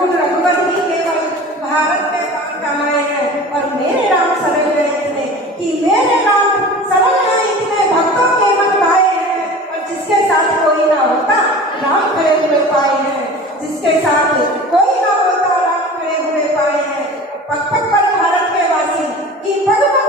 अनुकूल रघुवर ही केवल भारत में काम कमाए हैं। और मेरे राम सरल हैं इतने कि मेरे राम सरल हैं इतने, भक्तों के मन भाए हैं। और जिसके साथ कोई ना होता राम खड़े हुए पाए हैं, जिसके साथ कोई ना होता राम खड़े हुए पाए हैं। पग पग पर भारत के वासी की पग